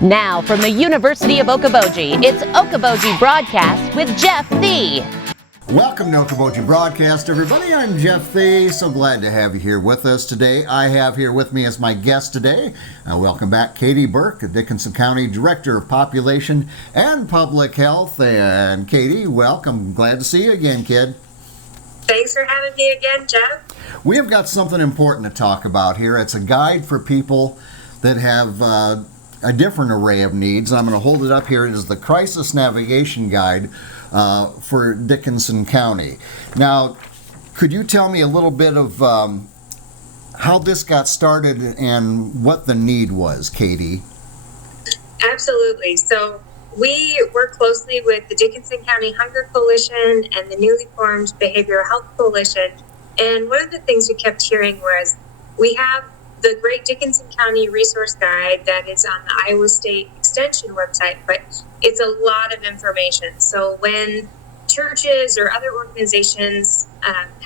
Now from the University of Okoboji, it's Okoboji Broadcast with Jeff Thee. Welcome to Okoboji Broadcast, everybody. I'm Jeff Thee. So glad to have you here with us today. I have here with me as my guest today, welcome back, Katy Burke, the Dickinson County Director of Population and Public Health. And Katy, welcome. Glad to see you again, kid. Thanks for having me again, Jeff. We have got something important to talk about here. It's a guide for people that have a different array of needs. I'm going to hold it up here. It is the Crisis Navigation Guide for Dickinson County. Now, could you tell me a little bit of how this got started and what the need was, Katy? Absolutely. So we work closely with the Dickinson County Hunger Coalition and the newly formed Behavioral Health Coalition. And one of the things we kept hearing was we have the Great Dickinson County Resource Guide that is on the Iowa State Extension website, but it's a lot of information. So when churches or other organizations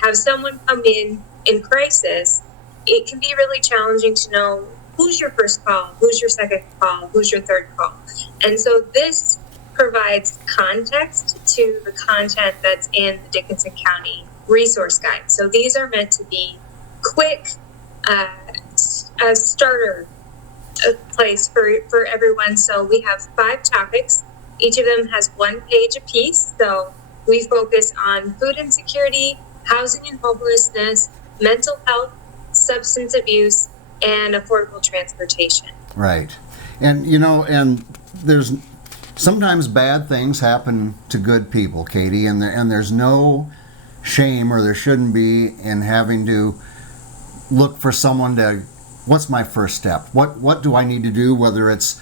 have someone come in crisis, it can be really challenging to know who's your first call, who's your second call, who's your third call. And so this provides context to the content that's in the Dickinson County Resource Guide. So these are meant to be quick, a starter place for everyone. So we have 5 topics. Each of them has 1 page apiece. So we focus on food insecurity, housing and homelessness, mental health, substance abuse, and affordable transportation. Right. And, and there's sometimes bad things happen to good people, Katy, and there's no shame, or there shouldn't be, in having to look for someone to, what's my first step? What do I need to do? Whether it's,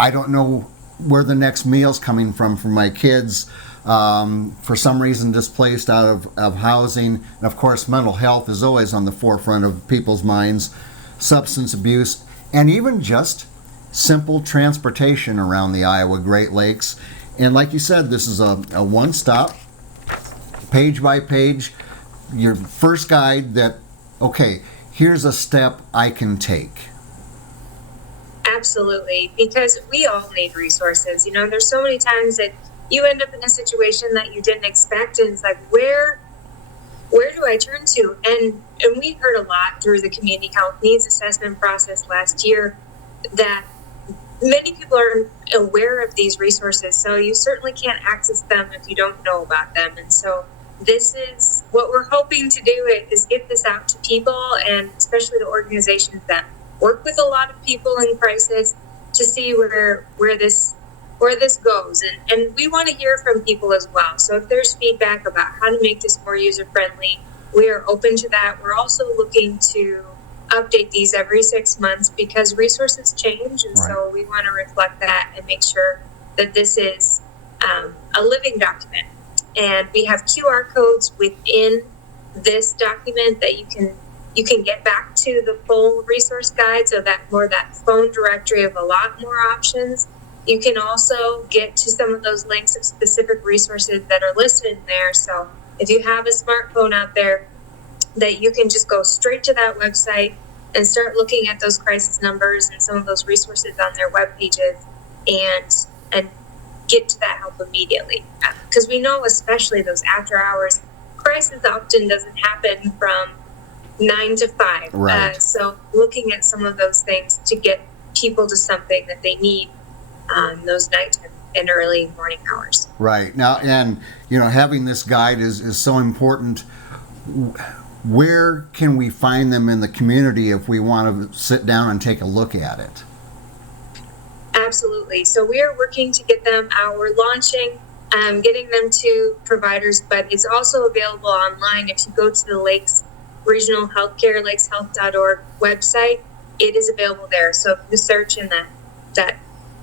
I don't know where the next meal's coming from for my kids, for some reason displaced out of housing. And of course, mental health is always on the forefront of people's minds, substance abuse, and even just simple transportation around the Iowa Great Lakes. And like you said, this is a one-stop, page by page, your first guide that, okay, here's a step I can take. Absolutely, because we all need resources. There's so many times that you end up in a situation that you didn't expect, and it's like, where do I turn to? And we heard a lot through the community health needs assessment process last year that many people are aware of these resources, so you certainly can't access them if you don't know about them. And so this is what we're hoping to do, is get this out to people, and especially the organizations that work with a lot of people in crisis, to see where this goes. And we want to hear from people as well. So if there's feedback about how to make this more user-friendly, we are open to that. We're also looking to update these every 6 months because resources change, and right. So we want to reflect that and make sure that this is a living document. And we have QR codes within this document that you can get back to the full resource guide, so that phone directory of a lot more options. You can also get to some of those links of specific resources that are listed in there. So if you have a smartphone out there, that you can just go straight to that website and start looking at those crisis numbers and some of those resources on their web pages, and get to that help immediately. Because we know, especially those after hours, crisis often doesn't happen from 9 to 5. Right. So looking at some of those things to get people to something that they need those night and early morning hours. Right. Now, and, having this guide is so important. Where can we find them in the community if we want to sit down and take a look at it? Absolutely. So we are working to get them out. We're launching, getting them to providers, but it's also available online. If you go to the Lakes Regional Healthcare, lakeshealth.org website, it is available there. So if you search in that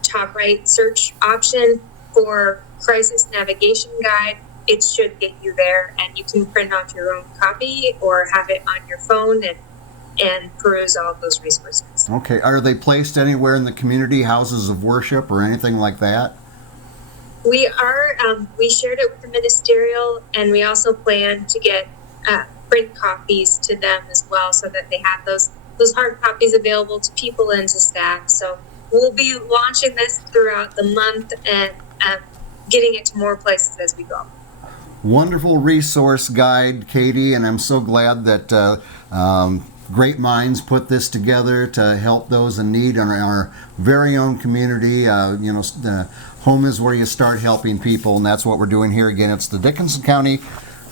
top right search option for Crisis Navigation Guide, it should get you there, and you can print off your own copy or have it on your phone and peruse all of those resources. Okay. Are they placed anywhere in the community, houses of worship or anything like that? We are, we shared it with the ministerial, and we also plan to get print copies to them as well, so that they have those hard copies available to people and to staff. So we'll be launching this throughout the month and getting it to more places as we go. Wonderful resource guide, Katy, and I'm so glad that great minds put this together to help those in need in our very own community. Home is where you start helping people, and that's what we're doing here. Again, it's the Dickinson County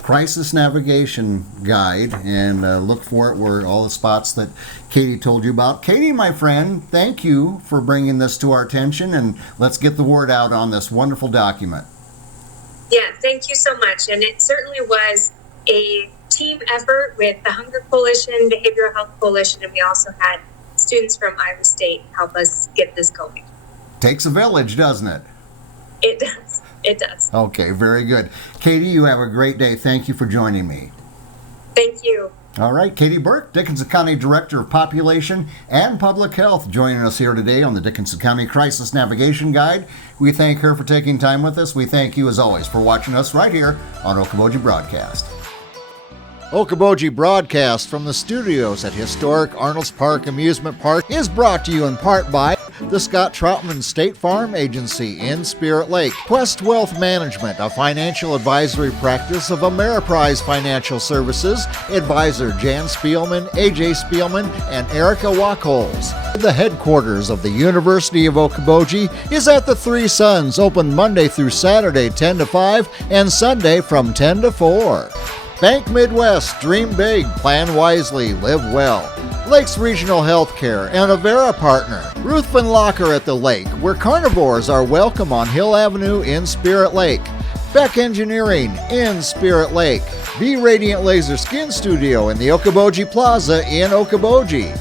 Crisis Navigation Guide, and look for it where all the spots that Katy told you about. Katy, my friend, thank you for bringing this to our attention, and let's get the word out on this wonderful document. Yeah, thank you so much. And it certainly was a team effort with the Hunger Coalition, Behavioral Health Coalition, and we also had students from Iowa State help us get this going. Takes a village, doesn't it? It does. It does. Okay, very good. Katy, you have a great day. Thank you for joining me. Thank you. All right, Katy Burke, Dickinson County Director of Population and Public Health, joining us here today on the Dickinson County Crisis Navigation Guide. We thank her for taking time with us. We thank you, as always, for watching us right here on Okoboji Broadcast. Okoboji Broadcast from the studios at historic Arnold's Park Amusement Park is brought to you in part by the Scott Troutman State Farm Agency in Spirit Lake, Quest Wealth Management, a financial advisory practice of Ameriprise Financial Services, advisor Jan Spielman, AJ Spielman, and Erica Wachholz. The headquarters of the University of Okoboji is at the Three Sons, open Monday through Saturday 10 to 5 and Sunday from 10 to 4. Bank Midwest, dream big, plan wisely, live well. Lakes Regional Healthcare and Avera Partner. Ruthven Locker at the Lake, where carnivores are welcome on Hill Avenue in Spirit Lake. Beck Engineering in Spirit Lake. Be Radiant Laser Skin Studio in the Okoboji Plaza in Okoboji.